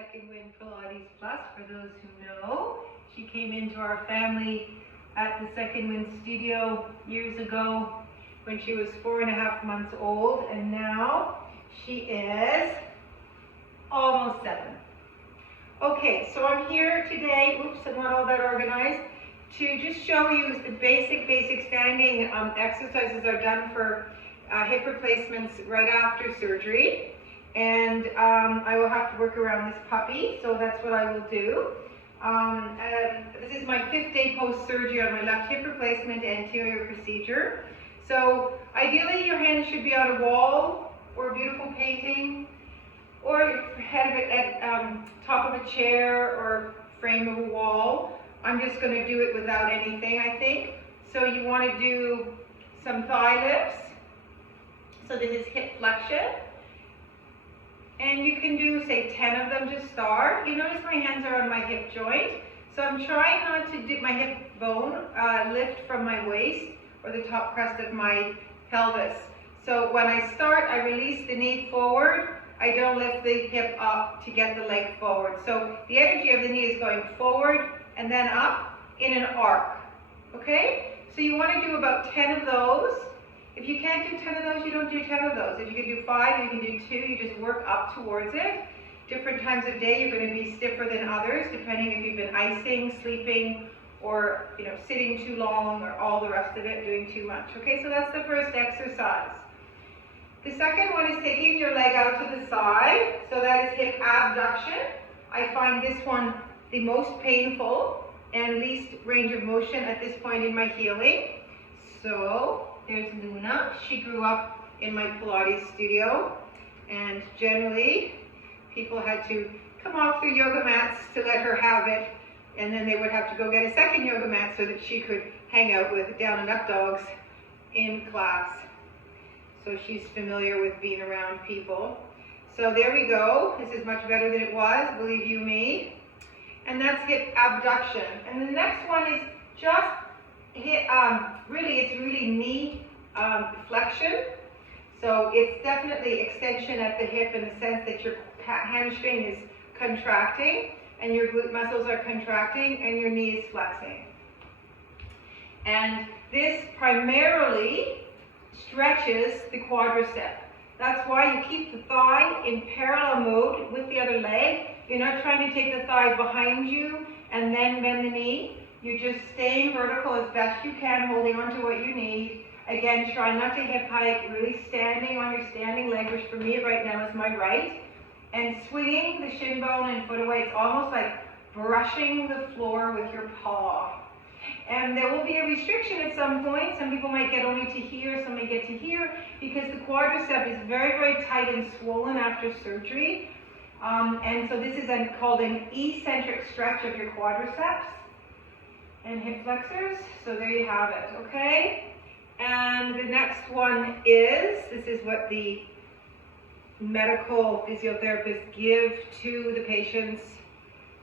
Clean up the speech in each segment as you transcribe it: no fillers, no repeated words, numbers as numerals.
Second Wind Pilates Plus, for those who know. She came into our family at the Second Wind studio years ago when she was 4.5 months old, and now she is almost 7. Okay, so I'm here today, oops, I'm not all that organized, to just show you the basic standing exercises are done for hip replacements right after surgery. And I will have to work around this puppy, so that's what I will do. This is my 5th day post-surgery on my left hip replacement anterior procedure. So ideally your hand should be on a wall or a beautiful painting, or head of it at top of a chair or frame of a wall. I'm just going to do it without anything, I think. So you want to do some thigh lifts. So this is hip flexion. And you can do, say, 10 of them to start. You notice my hands are on my hip joint. So I'm trying not to do my hip bone lift from my waist or the top crest of my pelvis. So when I start, I release the knee forward. I don't lift the hip up to get the leg forward. So the energy of the knee is going forward and then up in an arc. Okay? So you want to do about 10 of those. If you can't do 10 of those, you don't do 10 of those. If you can do 5, you can do 2, you just work up towards it. Different times of day, you're going to be stiffer than others, depending if you've been icing, sleeping, or sitting too long, or all the rest of it, doing too much. Okay, so that's the first exercise. The second one is taking your leg out to the side. So that is hip abduction. I find this one the most painful and least range of motion at this point in my healing. So there's Luna. She grew up in my Pilates studio, and generally people had to come off their yoga mats to let her have it, and then they would have to go get a second yoga mat so that she could hang out with down and up dogs in class. So she's familiar with being around people. So there we go. This is much better than it was, believe you me. And that's hip abduction. And the next one is just hip, it's really knee flexion. So it's definitely extension at the hip in the sense that your hamstring is contracting and your glute muscles are contracting and your knee is flexing. And this primarily stretches the quadricep. That's why you keep the thigh in parallel mode with the other leg. You're not trying to take the thigh behind you and then bend the knee. You're just staying vertical as best you can, holding on to what you need. Again, try not to hip hike, really standing on your standing leg, which for me right now is my right, and swinging the shin bone and foot away. It's almost like brushing the floor with your paw. And there will be a restriction at some point. Some people might get only to here, some may get to here, because the quadricep is very tight and swollen after surgery. And so this is called an eccentric stretch of your quadriceps and hip flexors. So there you have it, okay? And the next one is, this is what the medical physiotherapists give to the patients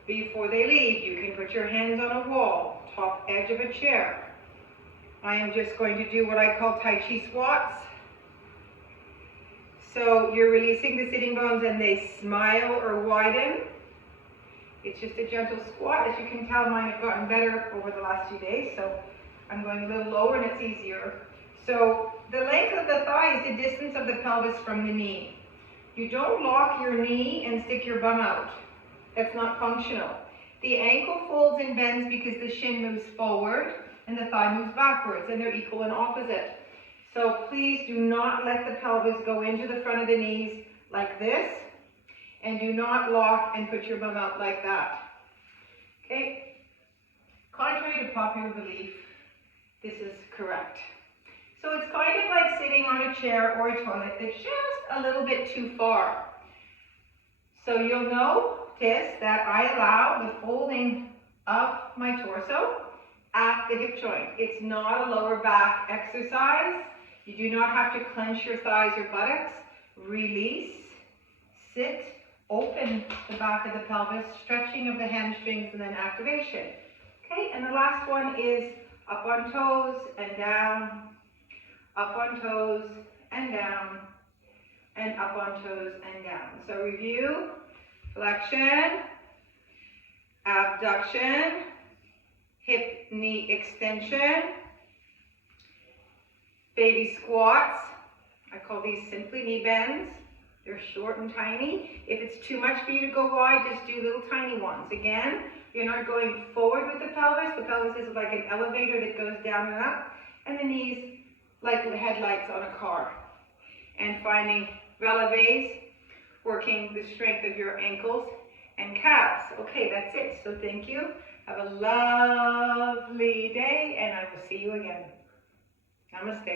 before they leave. You can put your hands on a wall, top edge of a chair. I am just going to do what I call Tai Chi squats. So you're releasing the sitting bones and they smile or widen. It's just a gentle squat. As you can tell, mine have gotten better over the last few days, so I'm going a little lower and it's easier. So the length of the thigh is the distance of the pelvis from the knee. You don't lock your knee and stick your bum out. That's not functional. The ankle folds and bends because the shin moves forward and the thigh moves backwards, and they're equal and opposite. So please do not let the pelvis go into the front of the knees like this, and do not lock and put your bum out like that. Okay? Contrary to popular belief, this is correct. So it's kind of like sitting on a chair or a toilet that's just a little bit too far. So you'll notice that I allow the folding of my torso at the hip joint. It's not a lower back exercise. You do not have to clench your thighs or buttocks. Release, sit, open the back of the pelvis, stretching of the hamstrings, and then activation. Okay, and the last one is up on toes and down, up on toes and down, and up on toes and down. So review, flexion, abduction, hip knee extension, baby squats. I call these simply knee bends. They're short and tiny. If it's too much for you to go wide, just do little tiny ones. Again, you're not going forward with the pelvis. The pelvis is like an elevator that goes down and up, and the knees like the headlights on a car. And finding releves, working the strength of your ankles and calves. Okay, that's it. So thank you. Have a lovely day, and I will see you again. Namaste.